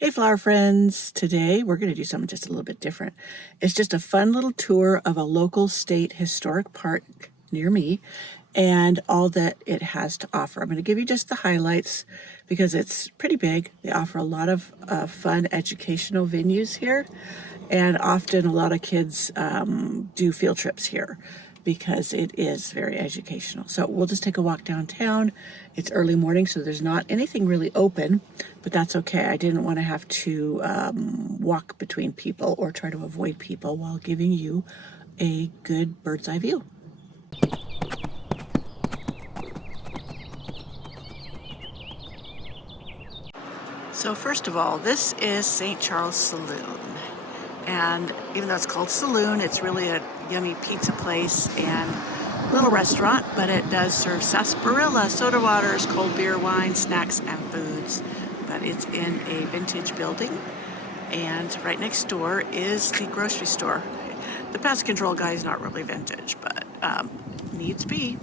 Hey flower friends, today we're going to do something just a little bit different. It's just a fun little tour of a local state historic park near me and all that it has to offer. I'm going to give you just the highlights because it's pretty big. They offer a lot of fun educational venues here, and often a lot of kids do field trips here because it is very educational. So we'll just take a walk downtown. It's early morning, so there's not anything really open, but that's okay. I didn't want to have to walk between people or try to avoid people while giving you a good bird's eye view. So first of all, this is St. Charles Saloon. And even though it's called Saloon, it's really a yummy pizza place and little restaurant, but it does serve sarsaparilla, soda waters, cold beer, wine, snacks, and foods. But it's in a vintage building, and right next door is the grocery store. The pest control guy is not really vintage, but needs be.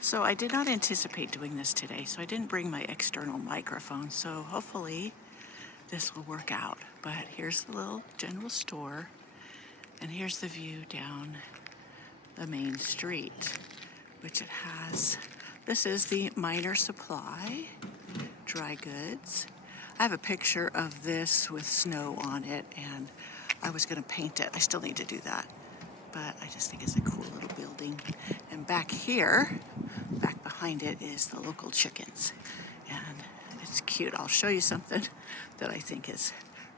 So I did not anticipate doing this today, so I didn't bring my external microphone, so hopefully this will work out. But here's the little general store, and here's the view down the main street, which it has. This is the Minor Supply dry goods. I have a picture of this with snow on it, and I was going to paint it. I still need to do that, but I just think it's a cool little building. And back here, back behind it, is the local chickens, and it's cute. I'll show you something that I think is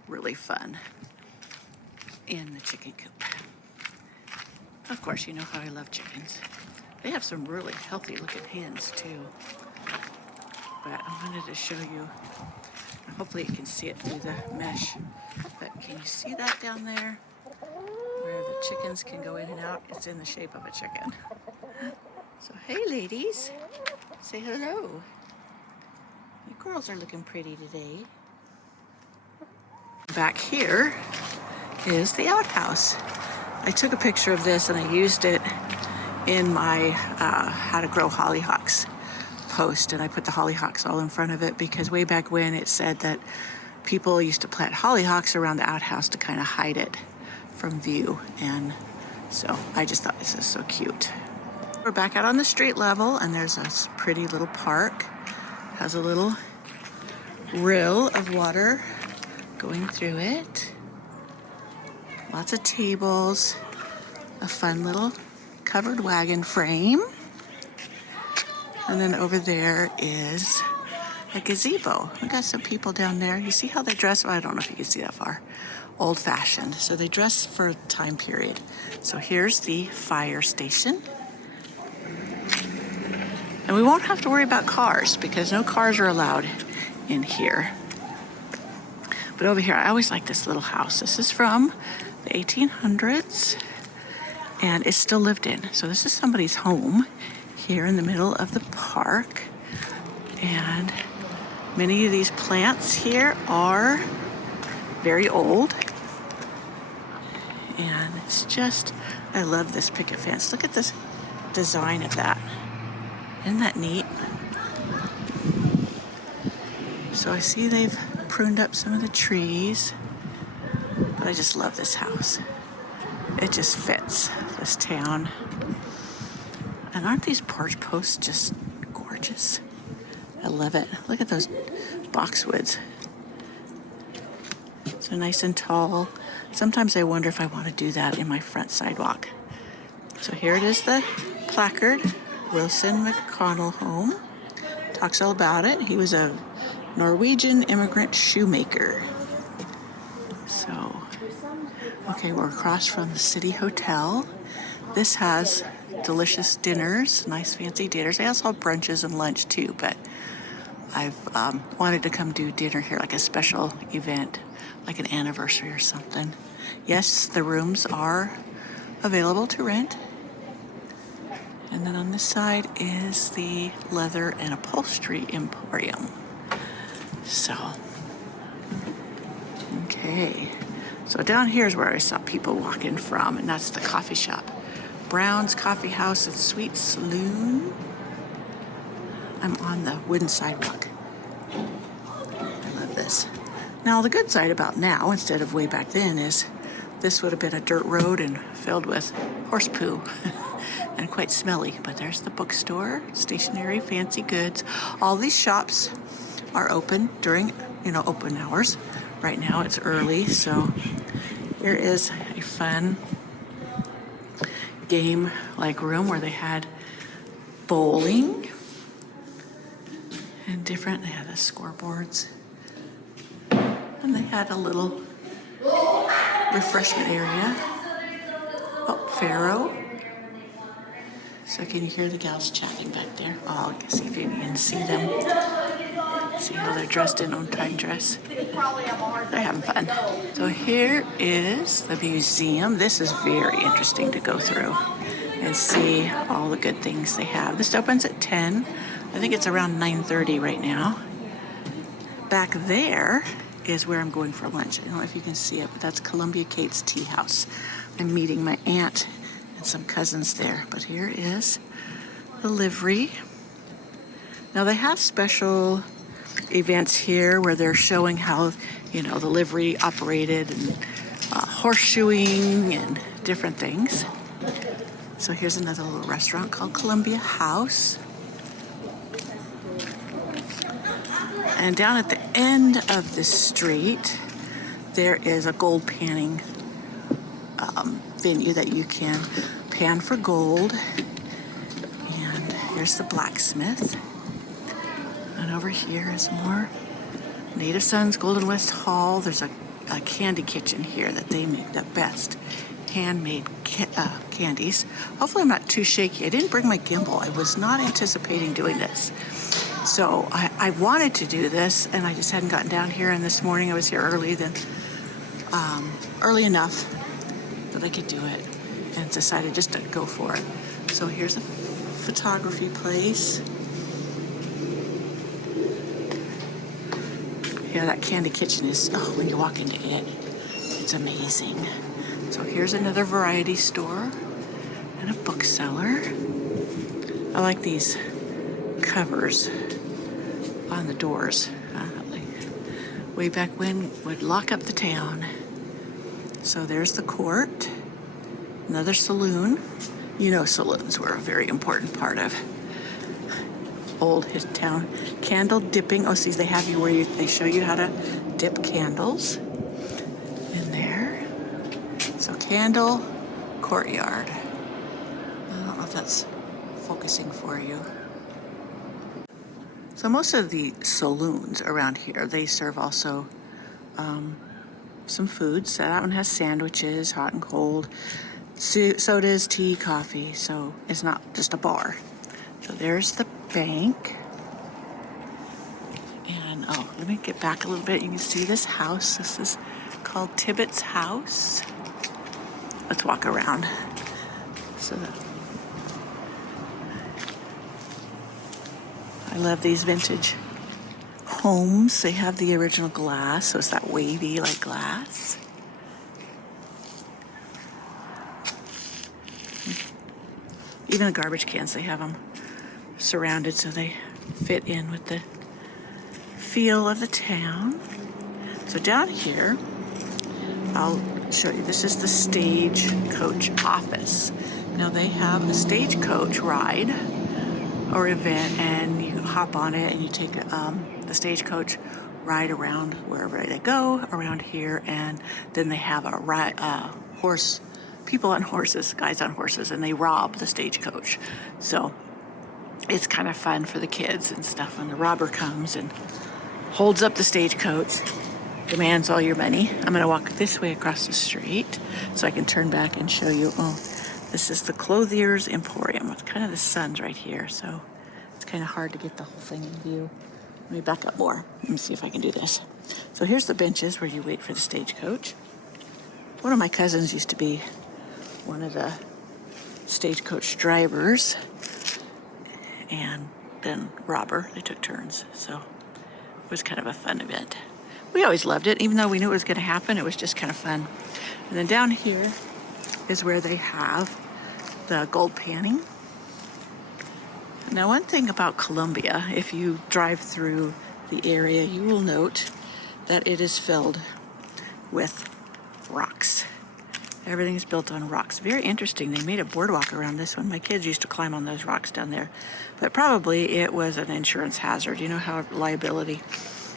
really fun in the chicken coop. Of course, you know how I love chickens. They have some really healthy looking hens too. But I wanted to show you, hopefully you can see it through the mesh, but can you see that down there? Where the chickens can go in and out? It's in the shape of a chicken. So hey ladies, say hello. You girls are looking pretty today. Back here is the outhouse. I took a picture of this and I used it in my how to grow hollyhocks post, and I put the hollyhocks all in front of it because way back when it said that people used to plant hollyhocks around the outhouse to kind of hide it from view, and so I just thought this is so cute. We're back out on the street level, and there's a pretty little park. Has a little rill of water going through it. Lots of tables, a fun little covered wagon frame. And then over there is a gazebo. We got some people down there. You see how they dress? Well, I don't know if you can see that far. Old fashioned. So they dress for a time period. So here's the fire station. And we won't have to worry about cars because no cars are allowed in here. But over here, I always like this little house. This is from the 1800s, and it's still lived in. So this is somebody's home here in the middle of the park. And many of these plants here are very old. And it's just, I love this picket fence. Look at this design of that. Isn't that neat? So I see they've pruned up some of the trees, but I just love this house. It just fits this town. And aren't these porch posts just gorgeous? I love it. Look at those boxwoods. So nice and tall. Sometimes I wonder if I want to do that in my front sidewalk. So here it is, the placard. Wilson McConnell home. Talks all about it. He was a Norwegian immigrant shoemaker. So, okay, we're across from the City Hotel. This has delicious dinners, nice fancy dinners. They also have brunches and lunch too, but I've wanted to come do dinner here, like a special event, like an anniversary or something. Yes, the rooms are available to rent. And then on this side is the leather and upholstery emporium. So, okay. So down here is where I saw people walking from, and that's the coffee shop. Brown's Coffee House and Sweet Saloon. I'm on the wooden sidewalk. I love this. Now the good side about now, instead of way back then, is this would have been a dirt road and filled with horse poo and quite smelly. But there's the bookstore, stationery, fancy goods. All these shops are open during, open hours. Right now it's early, so here is a fun game-like room where they had bowling and different. They had the scoreboards, and they had a little refreshment area. Oh, Pharaoh. So can you hear the gals chatting back there? Oh, I guess if you can see them. See how they're dressed in on-time dress. They're having fun. So here is the museum. This is very interesting to go through and see all the good things they have. This opens at 10. I think it's around 9:30 right now. Back there is where I'm going for lunch. I don't know if you can see it, but that's Columbia Kate's Tea House. I'm meeting my aunt and some cousins there. But here is the livery. Now they have special events here where they're showing how, the livery operated, and horseshoeing and different things. So here's another little restaurant called Columbia House. And down at the end of the street, there is a gold panning venue that you can pan for gold. And here's the blacksmith. And over here is more Native Sons, Golden West Hall. There's a candy kitchen here that they make the best handmade candies. Hopefully I'm not too shaky. I didn't bring my gimbal. I was not anticipating doing this. So I wanted to do this, and I just hadn't gotten down here. And this morning I was here early enough that I could do it, and decided just to go for it. So here's a photography place. Yeah, that candy kitchen is, when you walk into it, it's amazing. So here's another variety store and a bookseller. I like these covers on the doors. Way back when, would lock up the town. So there's the court, another saloon. Saloons were a very important part of old town. Candle dipping. Oh, see, they have you where they show you how to dip candles in there. So candle courtyard. I don't know if that's focusing for you. So most of the saloons around here, they serve also some foods. So that one has sandwiches, hot and cold, sodas, tea, coffee. So it's not just a bar. So there's the bank. And let me get back a little bit. You can see this house. This is called Tibbet's house. Let's walk around. I love these vintage homes. They have the original glass, so it's that wavy like glass. Even the garbage cans, they have them surrounded so they fit in with the feel of the town. So down here, I'll show you. This is the Stagecoach office. Now they have a stagecoach ride or event, and you hop on it and you take the stagecoach ride around wherever they go around here, and then they have a ride, people on horses, guys on horses, and they rob the stagecoach. So it's kind of fun for the kids and stuff when the robber comes and holds up the stagecoach, demands all your money. I'm going to walk this way across the street so I can turn back and show you. This is the Clothier's Emporium. It's kind of the sun's right here, so it's kind of hard to get the whole thing in view. Let me back up more. Let me see if I can do this. So here's the benches where you wait for the stagecoach. One of my cousins used to be one of the stagecoach drivers, and then robber. They took turns, so it was kind of a fun event. We always loved it, even though we knew it was going to happen. It was just kind of fun. And then down here is where they have the gold panning. Now, one thing about Columbia, if you drive through the area, you will note that it is filled with rocks. Everything's built on rocks. Very interesting. They made a boardwalk around this one. My kids used to climb on those rocks down there. But probably it was an insurance hazard. You know how liability,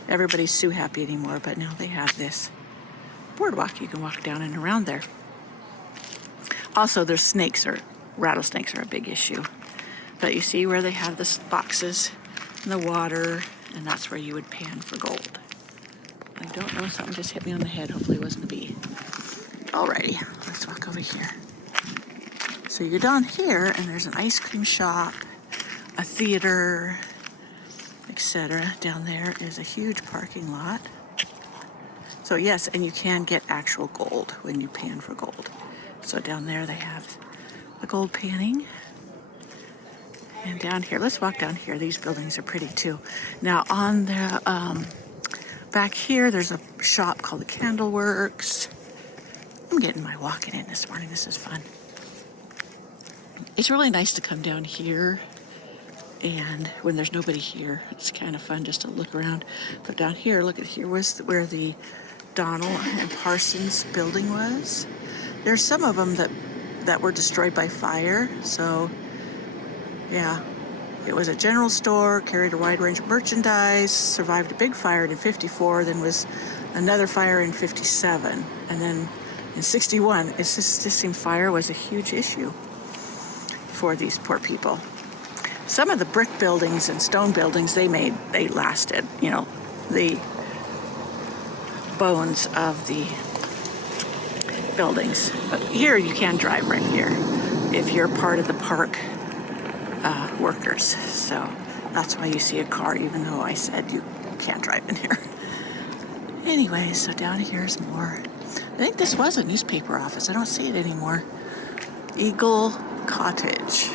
everybody's so happy anymore, but now they have this boardwalk. You can walk down and around there. Also, there's snakes, or rattlesnakes are a big issue. But you see where they have the boxes in the water, and that's where you would pan for gold. I don't know, something just hit me on the head. Hopefully it wasn't a bee. Alrighty, let's walk over here. So you go down here, and there's an ice cream shop, a theater, etc. Down there is a huge parking lot. So yes, and you can get actual gold when you pan for gold. So down there they have the gold panning. And down here, let's walk down here. These buildings are pretty too. Now on the back here, there's a shop called the Candle Works. I'm getting my walking in this morning. This is fun. It's really nice to come down here, and when there's nobody here, it's kind of fun just to look around. But down here, look at here, was where the Donnell and Parsons building was. There's some of them that were destroyed by fire. So yeah, it was a general store, carried a wide range of merchandise, survived a big fire in '54, then was another fire in '57, and then in '61, this same fire was a huge issue for these poor people. Some of the brick buildings and stone buildings they lasted, you know, the bones of the buildings. But here you can drive right here if you're part of the park workers. So that's why you see a car, even though I said you can't drive in here. Anyway, so down here's more. I think this was a newspaper office. I don't see it anymore. Eagle Cottage.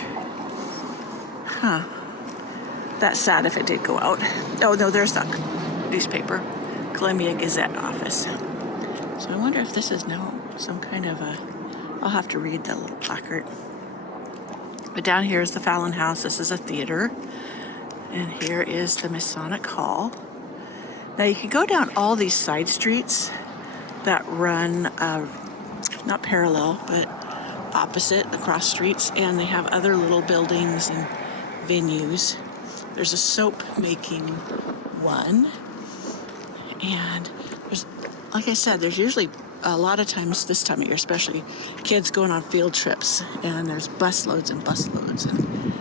Huh. That's sad if it did go out. Oh, no, there's the newspaper. Columbia Gazette office. So I wonder if this is now some kind of a... I'll have to read the little placard. But down here is the Fallon House. This is a theater. And here is the Masonic Hall. Now you can go down all these side streets that run not parallel, but opposite, across streets, and they have other little buildings and venues. There's a soap making one, and there's, like I said, there's usually a lot of times this time of year, especially kids going on field trips, and there's busloads and busloads, and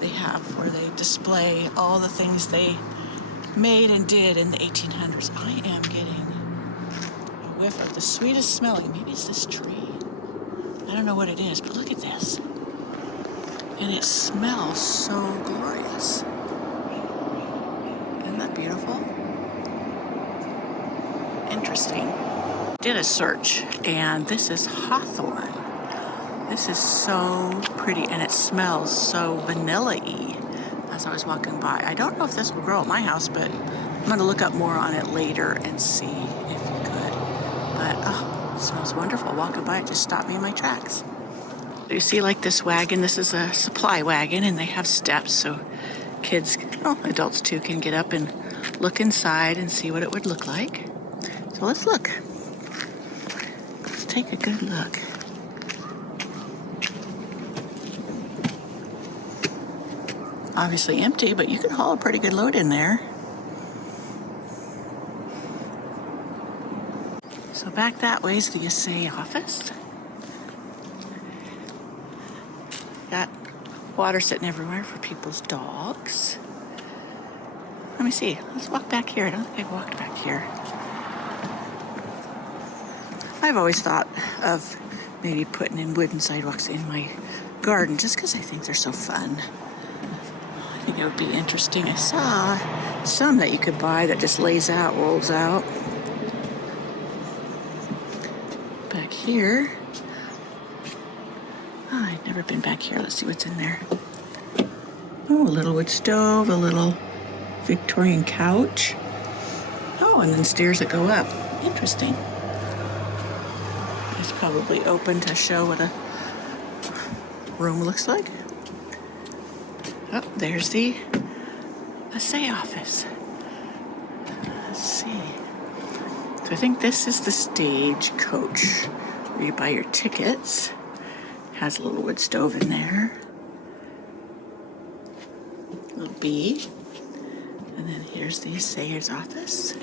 they have where they display all the things they made and did in the 1800s. I am getting a whiff of the sweetest smelling. Maybe it's this tree. I don't know what it is, but look at this. And it smells so glorious. Isn't that beautiful? Interesting. Did a search, and this is hawthorn. This is so pretty, and it smells so vanilla-y as I was walking by. I don't know if this will grow at my house, but I'm going to look up more on it later and see if it could. But, oh, it smells wonderful. Walking by, it just stopped me in my tracks. You see, like this wagon, this is a supply wagon, and they have steps, so kids, well, adults too, can get up and look inside and see what it would look like. So let's look. Let's take a good look. Obviously empty, but you can haul a pretty good load in there. So back that way is the assay office. Got water sitting everywhere for people's dogs. Let me see. Let's walk back here. I don't think I've walked back here. I've always thought of maybe putting in wooden sidewalks in my garden just because I think they're so fun. I think it would be interesting. I saw some that you could buy that just lays out, rolls out. Back here. Oh, I've never been back here. Let's see what's in there. Oh, a little wood stove, a little Victorian couch. Oh, and then stairs that go up. Interesting. It's probably open to show what a room looks like. Oh, there's the assay office. Let's see. So I think this is the Stagecoach, where you buy your tickets. Has a little wood stove in there. Little bee. And then here's the assayer's office.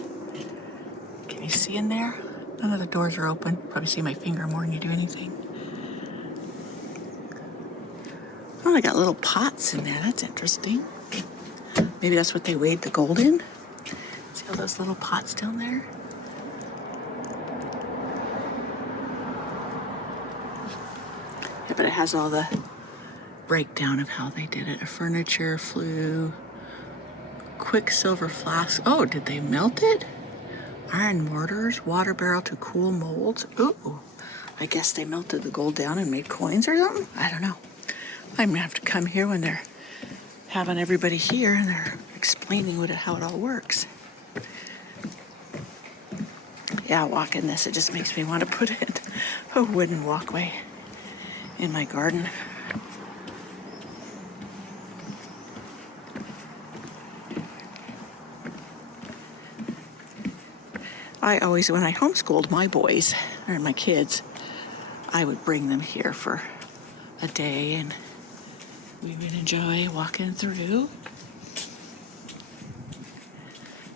Can you see in there? None of the doors are open. Probably see my finger more than you do anything. Oh, they got little pots in there. That's interesting. Maybe that's what they weighed the gold in. See all those little pots down there? Yeah, but it has all the breakdown of how they did it. A furniture, flue, quicksilver flask. Oh, did they melt it? Iron mortars, water barrel to cool molds. Ooh, I guess they melted the gold down and made coins or something? I don't know. I'm gonna have to come here when they're having everybody here and they're explaining how it all works. Yeah, walking this, it just makes me want to put in a wooden walkway in my garden. I always, when I homeschooled my boys, or my kids, I would bring them here for a day and we would enjoy walking through.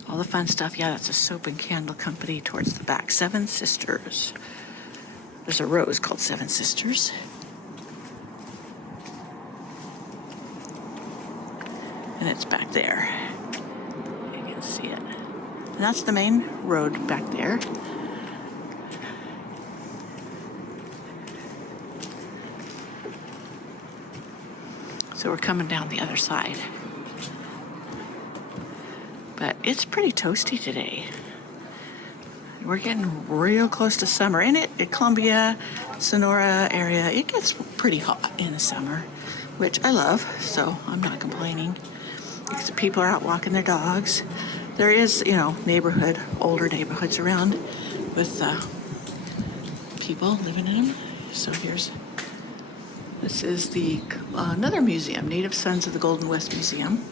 All the fun stuff. Yeah, that's a soap and candle company towards the back. Seven Sisters. There's a rose called Seven Sisters. And it's back there. You can see it. And that's the main road back there. So we're coming down the other side. But it's pretty toasty today. We're getting real close to summer. In Columbia, Sonora area, it gets pretty hot in the summer, which I love, so I'm not complaining. Because people are out walking their dogs. There is, older neighborhoods around with people living in them. So this is the another museum, Native Sons of the Golden West Museum.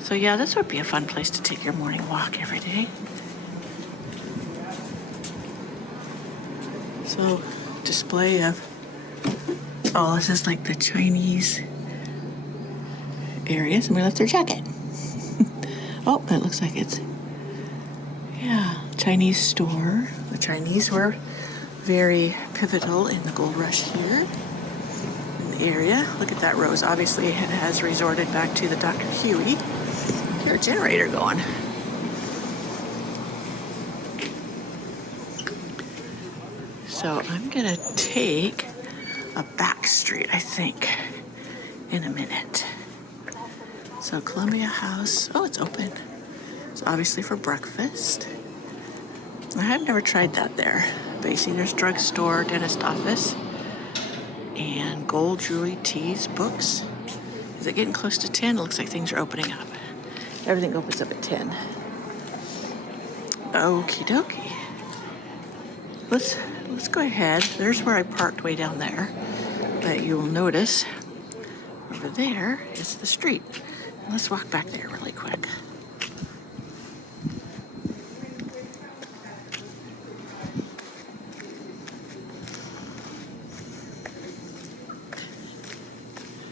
So yeah, this would be a fun place to take your morning walk every day. So, display of, this is like the Chinese area. Somebody left their jacket. Oh, it looks like it's, Chinese store. The Chinese were very pivotal in the gold rush here in the area. Look at that rose. Obviously, it has resorted back to the Dr. Huey. Hear a generator going. So I'm gonna take a back street, I think, in a minute. So Columbia House, it's open. It's obviously for breakfast. I've never tried that there. But you see there's drugstore, dentist office, and gold jewelry, teas, books. Is it getting close to 10? It looks like things are opening up. Everything opens up at 10. Okie dokie. Let's go ahead. There's where I parked way down there. But you will notice over there is the street. Let's walk back there really quick.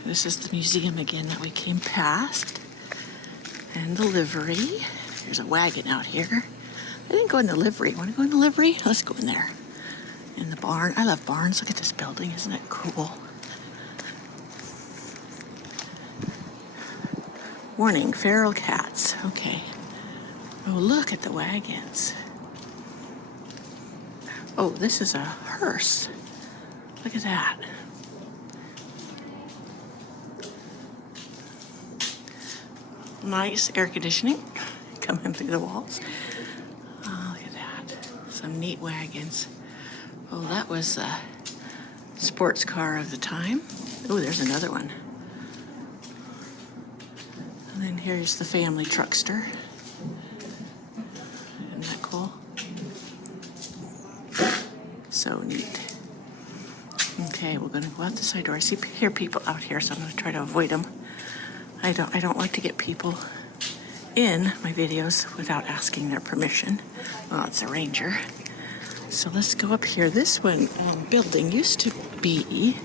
This is the museum again that we came past. And the livery. There's a wagon out here. I didn't go in the livery. Want to go in the livery? Let's go in there. In the barn. I love barns. Look at this building. Isn't it cool? Warning, feral cats. Okay. Oh, look at the wagons. Oh, this is a hearse. Look at that. Nice air conditioning coming through the walls. Oh, look at that. Some neat wagons. Oh, that was a sports car of the time. Oh, there's another one. And then here's the family truckster. Isn't that cool? So neat. Okay, we're gonna go out the side door. I hear people out here, so I'm gonna try to avoid them. I don't like to get people in my videos without asking their permission. Well, it's a ranger. So let's go up here. This one building used to be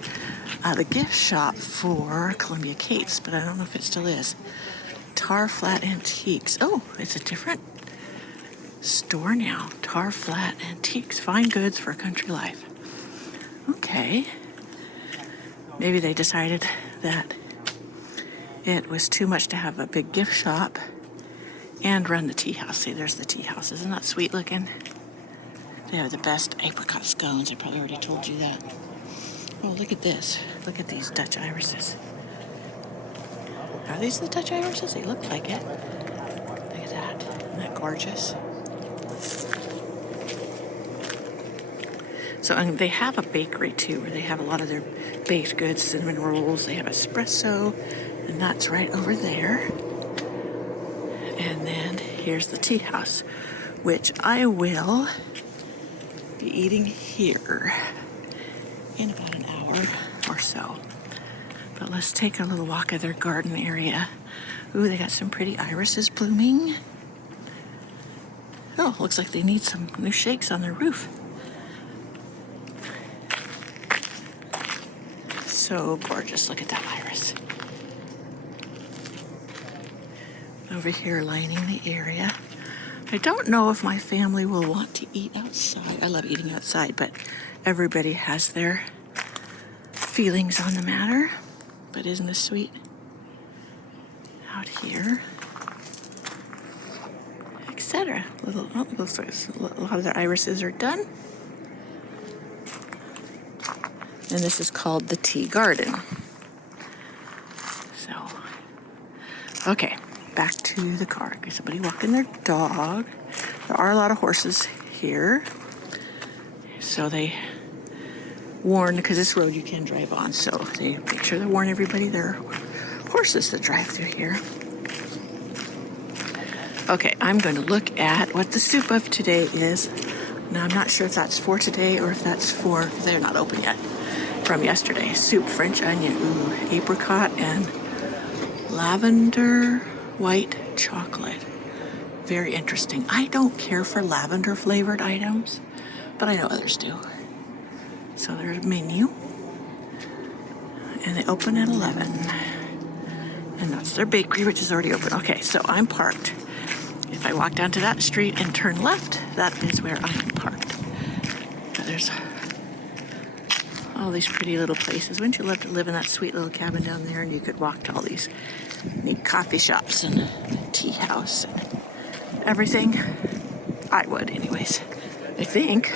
the gift shop for Columbia Cates, but I don't know if it still is. Tar Flat Antiques. Oh, it's a different store now. Tar Flat Antiques. Fine goods for country life. Okay. Maybe they decided that it was too much to have a big gift shop and run the tea house. See, there's the tea house. Isn't that sweet looking? They have the best apricot scones. I probably already told you that. Oh, look at this. Look at these Dutch irises. Are these the Dutch irises? They look like it. Look at that. Isn't that gorgeous? So they have a bakery too, where they have a lot of their baked goods, cinnamon rolls. They have espresso, and that's right over there. And then here's the tea house, which I will be eating here in about an hour or so. But let's take a little walk of their garden area. Ooh, they got some pretty irises blooming. Oh, looks like they need some new shakes on their roof. So gorgeous. Look at that iris. Over here lining the area. I don't know if my family will want to eat outside. I love eating outside, but everybody has their feelings on the matter. But isn't this sweet? Out here, etc. Looks like a lot of their irises are done. And this is called the Tea Garden. So, okay, back to the car. Somebody walking their dog. There are a lot of horses here. So they warn, because this road you can drive on, so they make sure they warn everybody there are horses that drive through here. Okay, I'm going to look at what the soup of today is. Now, I'm not sure if that's for today or if that's for, they're not open yet, from yesterday. Soup, French onion, ooh, apricot, and lavender white chocolate. Very interesting. I don't care for lavender flavored items, but I know others do. So there's a menu, and they open at 11, and that's their bakery, which is already open. Okay, so I'm parked. If I walk down to that street and turn left, that is where I'm parked. But there's all these pretty little places. Wouldn't you love to live in that sweet little cabin down there, and you could walk to all these neat coffee shops and tea house and everything? I would, anyways. I think.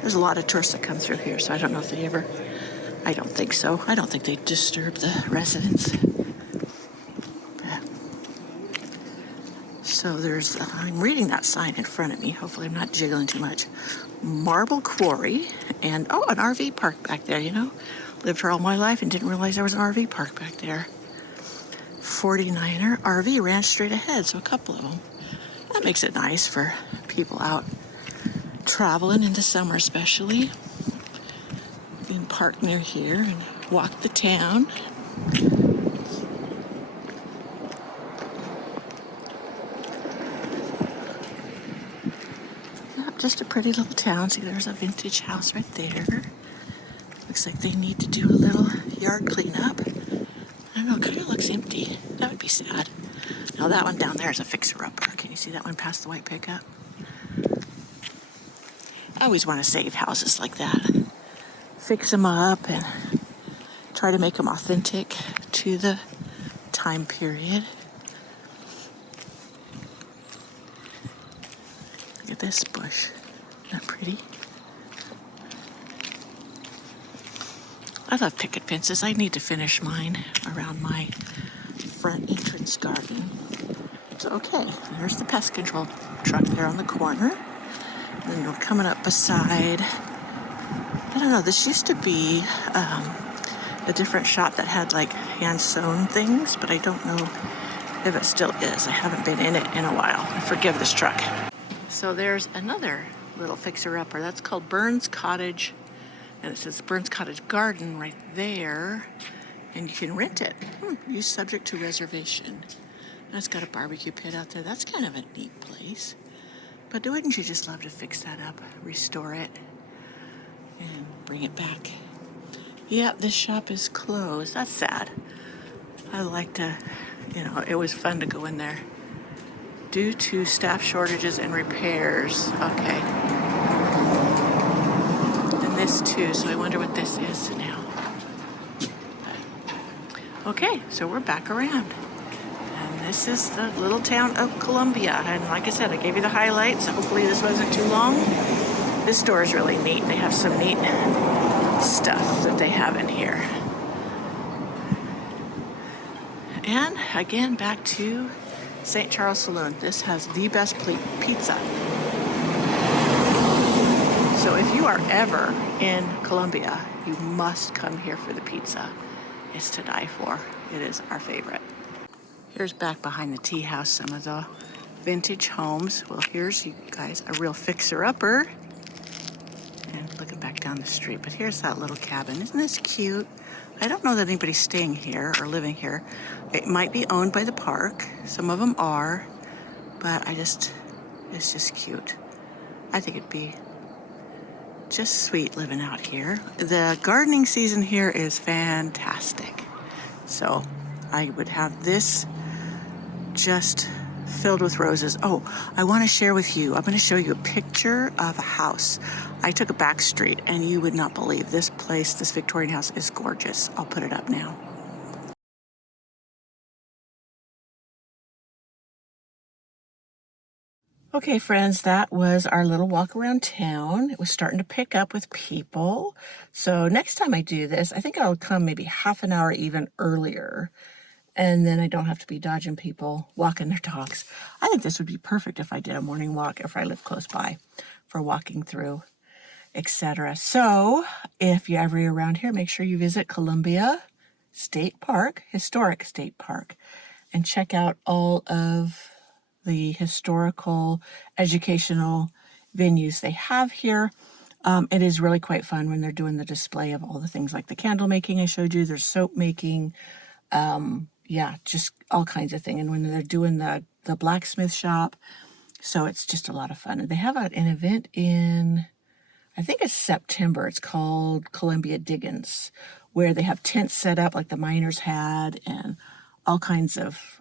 There's a lot of tourists that come through here, so I don't know if they ever, I don't think so. I don't think they disturb the residents. So there's, I'm reading that sign in front of me. Hopefully I'm not jiggling too much. Marble Quarry, and oh, an RV park back there, you know. Lived here all my life and didn't realize there was an RV park back there. 49er RV ranch straight ahead, so a couple of them. That makes it nice for people out traveling in the summer especially. You can park near here and walk the town. Yep, just a pretty little town. See, there's a vintage house right there. Looks like they need to do a little yard cleanup. I don't know, it kind of looks empty. That would be sad. Now that one down there is a fixer-upper. Can you see that one past the white pickup? I always want to save houses like that. Fix them up and try to make them authentic to the time period. Look at this bush. Isn't that pretty? I love picket fences. I need to finish mine around my front entrance garden. So, okay, there's the pest control truck there on the corner. And then we're coming up beside, I don't know, this used to be a different shop that had like hand-sewn things, but I don't know if it still is. I haven't been in it in a while. Forgive this truck. So there's another little fixer-upper. That's called Burns Cottage, and it says Burns Cottage Garden right there, and you can rent it. Use subject to reservation. It's got a barbecue pit out there. That's kind of a neat place. But wouldn't you just love to fix that up, restore it, and bring it back? Yeah, this shop is closed. That's sad. I like to, it was fun to go in there. Due to staff shortages and repairs. Okay. And this too, so I wonder what this is now. Okay, so we're back around. And this is the little town of Columbia. And like I said, I gave you the highlights. Hopefully this wasn't too long. This store is really neat. They have some neat stuff that they have in here. And again, back to St. Charles Saloon. This has the best pizza. So if you are ever in Columbia, you must come here for the pizza. It's to die for. It is our favorite. Here's back behind the tea house, some of the vintage homes. Well, here's, you guys, a real fixer-upper. And looking back down the street, but here's that little cabin. Isn't this cute? I don't know that anybody's staying here or living here. It might be owned by the park. Some of them are, but it's just cute. I think it'd be just sweet living out here. The gardening season here is fantastic. So I would have this just filled with roses. Oh, I want to share with you, I'm going to show you a picture of a house. I took a back street and you would not believe this place, this Victorian house is gorgeous. I'll put it up now. Okay, friends, that was our little walk around town. It was starting to pick up with people. So next time I do this, I think I'll come maybe half an hour even earlier. And then I don't have to be dodging people walking their dogs. I think this would be perfect if I did a morning walk, if I live close by, for walking through, etc. So if you're ever around here, make sure you visit Columbia State Park, Historic State Park, and check out all of the historical, educational venues they have here. It is really quite fun when they're doing the display of all the things like the candle making I showed you. There's soap making, yeah, just all kinds of things. And when they're doing the blacksmith shop, so it's just a lot of fun. And they have an event in, I think it's September. It's called Columbia Diggins, where they have tents set up like the miners had and all kinds of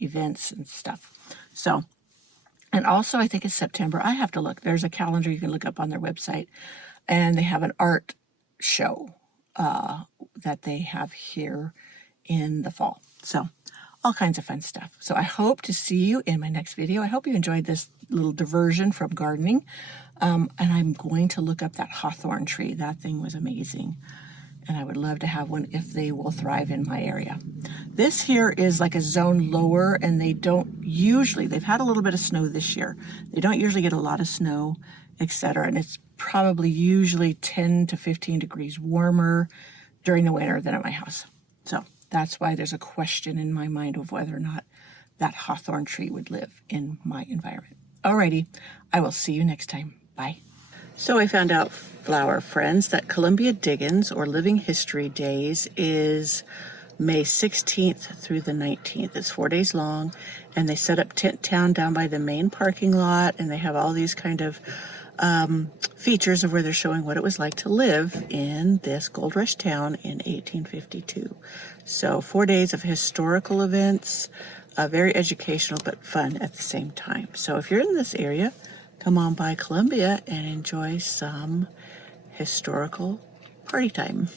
events and stuff. So, and also I think it's September. I have to look. There's a calendar you can look up on their website. And they have an art show that they have here in the fall. So all kinds of fun stuff. So I hope to see you in my next video. I hope you enjoyed this little diversion from gardening. And I'm going to look up that hawthorn tree. That thing was amazing. And I would love to have one if they will thrive in my area. This here is like a zone lower, and they don't usually, they've had a little bit of snow this year. They don't usually get a lot of snow, etc. And it's probably usually 10 to 15 degrees warmer during the winter than at my house. So that's why there's a question in my mind of whether or not that hawthorn tree would live in my environment. Alrighty, I will see you next time. Bye. So I found out, flower friends, that Columbia Diggins, or Living History Days, is May 16th through the 19th. It's 4 days long, and they set up Tent Town down by the main parking lot, and they have all these kind of features of where they're showing what it was like to live in this gold rush town in 1852. So 4 days of historical events, very educational but fun at the same time. So if you're in this area, come on by Columbia and enjoy some historical party time.